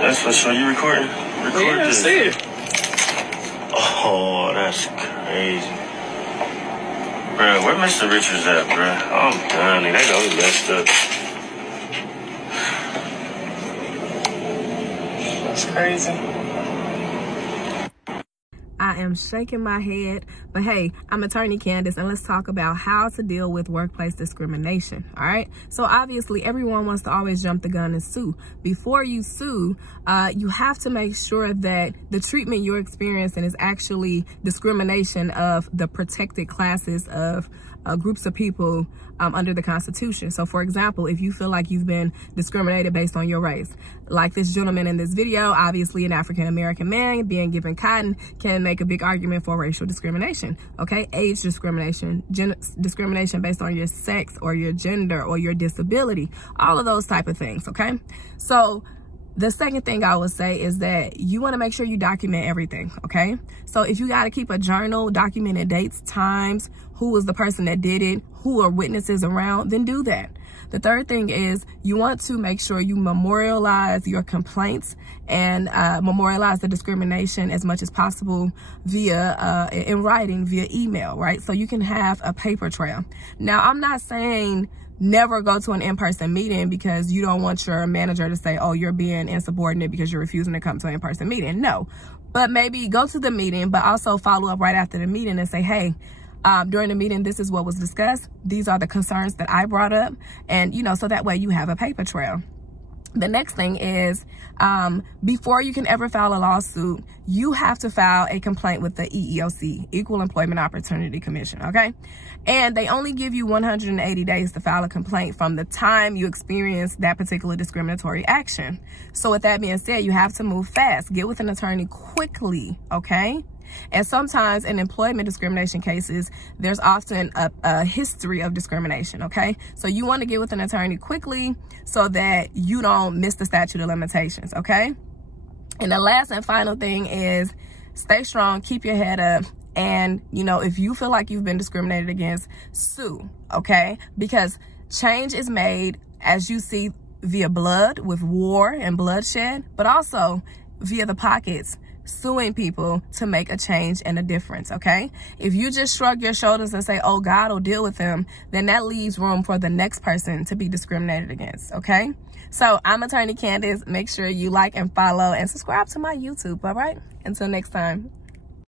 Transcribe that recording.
That's for sure. You recording? Yeah, this. I see it. Oh, that's crazy. Bro, where Mr. Richards at, bro? I'm done. They got me messed up. That's crazy. I am shaking my head, but hey, I'm attorney Candace, and let's talk about how to deal with workplace discrimination. All right, so obviously everyone wants to always jump the gun and sue. Before you sue, you have to make sure that the treatment you're experiencing is actually discrimination of the protected classes of groups of people under the Constitution. So for example, if you feel like you've been discriminated based on your race, like this gentleman in this video, obviously an African-American man being given cotton can make a big argument for racial discrimination, okay? Age discrimination, discrimination based on your sex or your gender or your disability, all of those type of things, okay? So the second thing I would say is that you want to make sure you document everything, okay? So if you got to keep a journal, documenting dates, times, who was the person that did it, who are witnesses around, then do that. The third thing is you want to make sure you memorialize your complaints and memorialize the discrimination as much as possible via in writing, via email, right? So you can have a paper trail. Now, I'm not saying never go to an in-person meeting because you don't want your manager to say, oh, you're being insubordinate because you're refusing to come to an in-person meeting. No, but maybe go to the meeting, but also follow up right after the meeting and say, hey, during the meeting, this is what was discussed. These are the concerns that I brought up. And, you know, so that way you have a paper trail. The next thing is, before you can ever file a lawsuit, you have to file a complaint with the EEOC, Equal Employment Opportunity Commission, okay? And they only give you 180 days to file a complaint from the time you experience that particular discriminatory action. So with that being said, you have to move fast. Get with an attorney quickly, okay? And sometimes in employment discrimination cases, there's often a history of discrimination, okay? So you want to get with an attorney quickly so that you don't miss the statute of limitations, okay? And the last and final thing is stay strong, keep your head up. And, you know, if you feel like you've been discriminated against, sue, okay? Because change is made, as you see, via blood, with war and bloodshed, but also via the pockets, suing people to make a change and a difference, okay? If you just shrug your shoulders and say, oh, God will deal with them, then that leaves room for the next person to be discriminated against, okay? So I'm attorney Candace. Make sure you like and follow and subscribe to my YouTube, all right? Until next time.